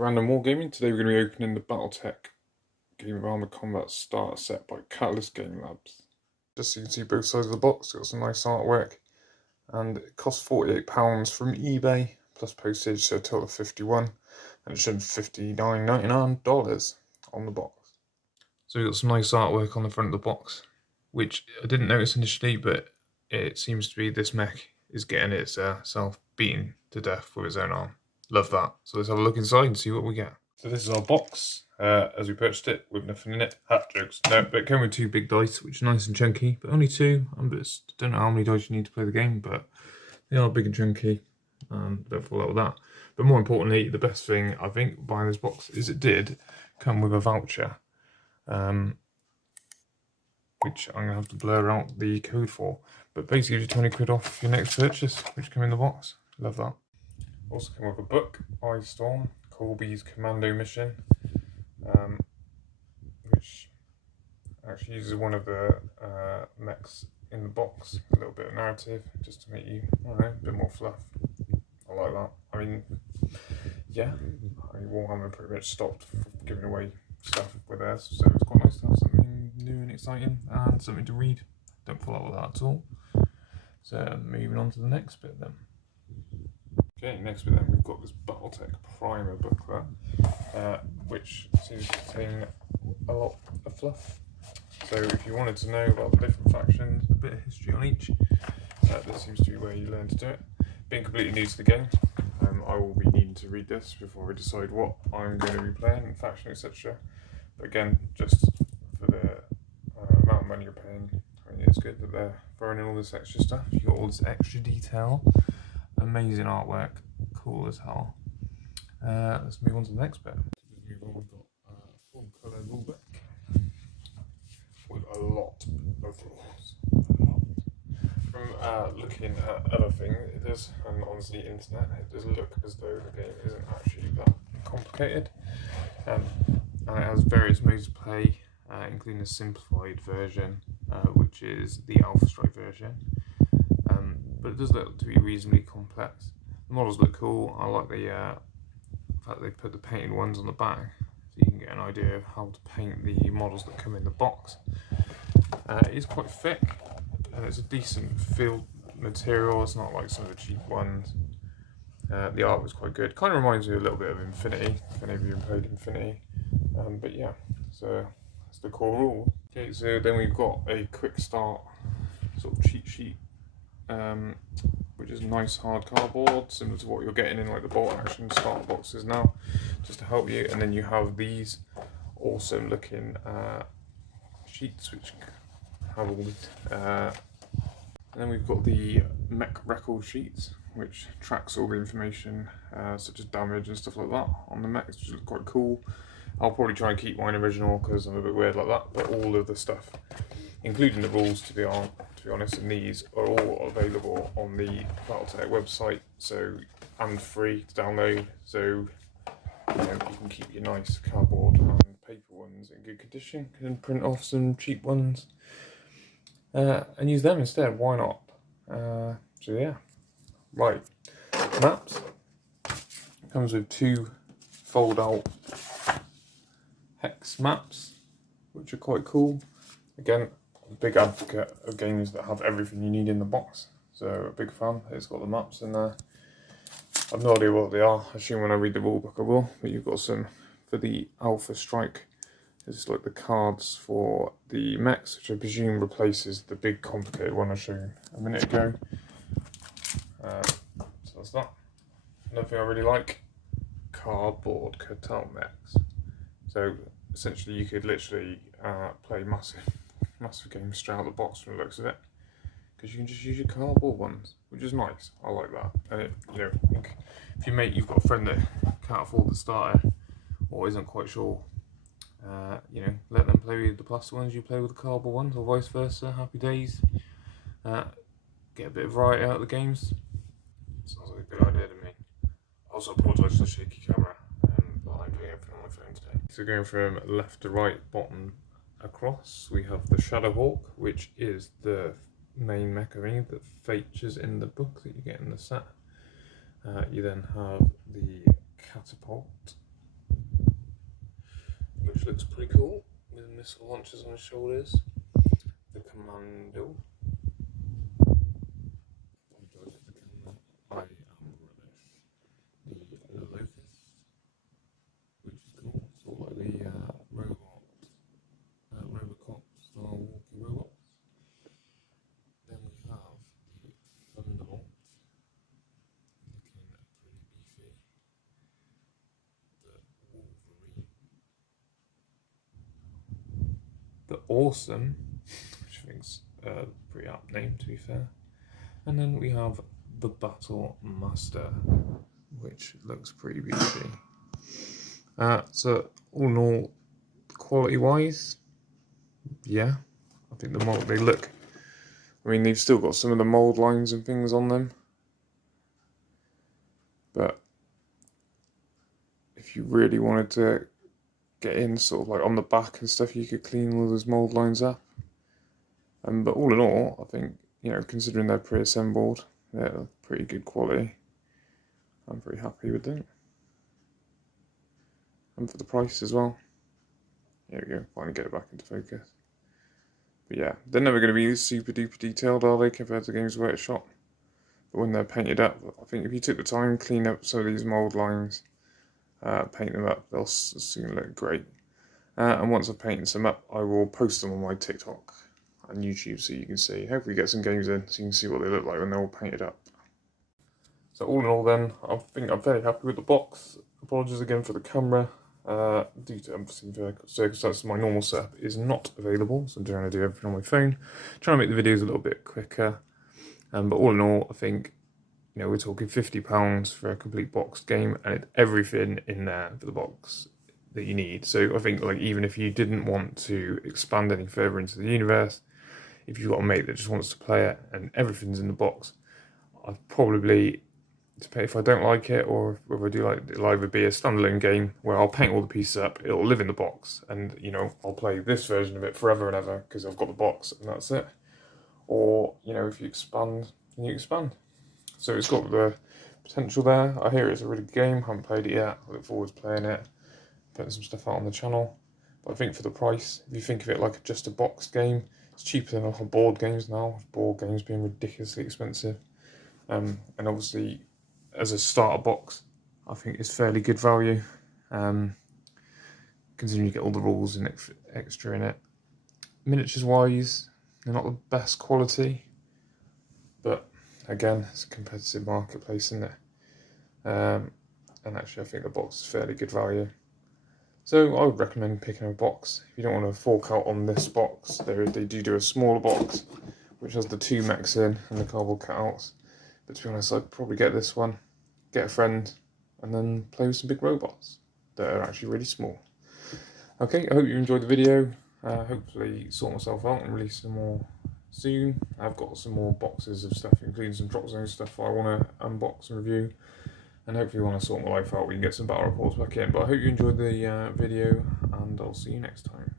Random Wargaming. Today we're going to be opening the BattleTech Game of Armoured Combat starter set by Catalyst Game Labs. Just so you can see both sides of the box, got some nice artwork, and it costs £48 from eBay plus postage, so a total of $51, and it should be $59.99 on the box. So we've got some nice artwork on the front of the box, which I didn't notice initially, but it seems to be this mech is getting itself beaten to death with its own arm. Love that. So let's have a look inside and see what we get. So this is our box, as we purchased it, with nothing in it. Jokes. No, but it came with 2 big dice, which are nice and chunky, but only 2. I don't know how many dice you need to play the game, but they are big and chunky. Don't fall out with that. But more importantly, the best thing, I think, buying this box is it did come with a voucher, which I'm going to have to blur out the code for. But basically, gives you 20 quid off your next purchase, which came in the box. Love that. Also came with a book, Ice Storm, Colby's Commando Mission, which actually uses one of the mechs in the box. A little bit of narrative, just to make you, I don't know, a bit more fluff. I like that. I mean, yeah, Warhammer pretty much stopped giving away stuff with theirs, so it's quite nice to have something new and exciting and something to read. Don't fall out with that at all. So moving on to the next bit then. Okay, next bit then we've got this BattleTech primer booklet, which seems to contain a lot of fluff. So if you wanted to know about the different factions, a bit of history on each, this seems to be where you learn to do it. Being completely new to the game, I will be needing to read this before I decide what I'm going to be playing and faction, etc. But again, just for the amount of money you're paying, I mean, it's good that they're throwing in all this extra stuff. You've got all this extra detail. Amazing artwork, cool as hell. Let's move on to the next bit. We've got a full colour rulebook with a lot of rules. From looking at other things, it does, and on the internet, it does look as though the game isn't actually that complicated. And it has various modes to play, including a simplified version, which is the Alpha Strike version. But it does look to be reasonably complex. The models look cool. I like the fact they put the painted ones on the back, so you can get an idea of how to paint the models that come in the box. It is quite thick, and it's a decent feel material. It's not like some of the cheap ones. The art was quite good. Kind of reminds me a little bit of Infinity, if any of you have played Infinity. But yeah, so that's the core rule. Okay, so then we've got a quick start sort of cheat sheet, which is nice hard cardboard, similar to what you're getting in like the bolt action starter boxes now, just to help you. And then you have these awesome looking sheets which have all the and then we've got the mech record sheets, which tracks all the information such as damage and stuff like that on the mechs, which is quite cool. I'll probably try and keep mine original because I'm a bit weird like that, but all of the stuff, including the rules to be honest, and these are all available on the BattleTech website, and free to download, so you can keep your nice cardboard and paper ones in good condition and print off some cheap ones and use them instead. Why not? So yeah, right, maps. Comes with 2 fold out hex maps, which are quite cool. Again, I'm a big advocate of games that have everything you need in the box, so a big fan. It's got the maps in there. I've no idea what they are. I assume when I read the rulebook I will, but you've got some for the Alpha Strike. It's like the cards for the mechs, which I presume replaces the big complicated one I showed you a minute ago. So that's that. Another thing I really like, cardboard cutout mechs. So essentially you could literally play massive games straight out of the box from the looks of it, because you can just use your cardboard ones, which is nice. I like that. And it, if you've got a friend that can't afford the starter or isn't quite sure, let them play with the plastic ones, you play with the cardboard ones, or vice versa. Happy days. Get a bit of variety out of the games. Sounds like a good idea to me. Also apologise for the shaky camera, but I'm doing everything on my phone today. So going from left to right, bottom across, we have the Shadowhawk, which is the main mech that features in the book that you get in the set. You then have the Catapult, which looks pretty cool, with missile launchers on his shoulders. The Commando. I am rubbish. The Locust, which is cool, sort of like the Robocop style walking robots. Then we have the Thunderbolt, looking pretty beefy. The Wolverine. The Awesome, which I think's a pretty apt name to be fair. And then we have the Battle Master, which looks pretty beefy. So all in all, quality wise, yeah, I think the mold, they look, I mean, they've still got some of the mold lines and things on them, but if you really wanted to get in sort of like on the back and stuff, you could clean all those mold lines up. But all in all, I think, you know, considering they're pre-assembled, they're pretty good quality. I'm pretty happy with them. And for the price as well. There we go, finally get it back into focus. But yeah, they're never going to be super duper detailed, are they, compared to Games Workshop? But when they're painted up, I think if you took the time, clean up some of these mould lines, paint them up, they'll soon look great. And once I've painted some up, I will post them on my TikTok and YouTube so you can see. Hopefully get some games in so you can see what they look like when they're all painted up. So all in all then, I think I'm very happy with the box. Apologies again for the camera. Due to unforeseen circumstances, my normal setup is not available, so I'm trying to do everything on my phone, trying to make the videos a little bit quicker. But all in all, I think, you know, we're talking £50 for a complete boxed game, and it's everything in there for the box that you need. So I think, like, even if you didn't want to expand any further into the universe, if you've got a mate that just wants to play it and everything's in the box, I'd probably, if I don't like it, or if I do like it, it'll either be a standalone game where I'll paint all the pieces up, it'll live in the box, and, you know, I'll play this version of it forever and ever because I've got the box and that's it. Or, you know, if you expand, then you expand. So it's got the potential there. I hear it's a really good game. I haven't played it yet. I look forward to playing it, putting some stuff out on the channel. But I think for the price, if you think of it like just a boxed game, it's cheaper than a lot of board games now. Board games being ridiculously expensive. And obviously, as a starter box, I think it's fairly good value. Considering you get all the rules and extra in it. Miniatures wise, they're not the best quality, but again, it's a competitive marketplace, isn't it? And actually, I think the box is fairly good value. So I would recommend picking a box. If you don't want to fork out on this box, they do a smaller box, which has the 2 mechs in and the cardboard cutouts. But to be honest, I'd probably get this one, get a friend, and then play with some big robots that are actually really small. Okay, I hope you enjoyed the video. Hopefully sort myself out and release some more soon. I've got some more boxes of stuff, including some drop zone stuff I want to unbox and review. And hopefully when I sort my life out, we can get some battle reports back in. But I hope you enjoyed the video, and I'll see you next time.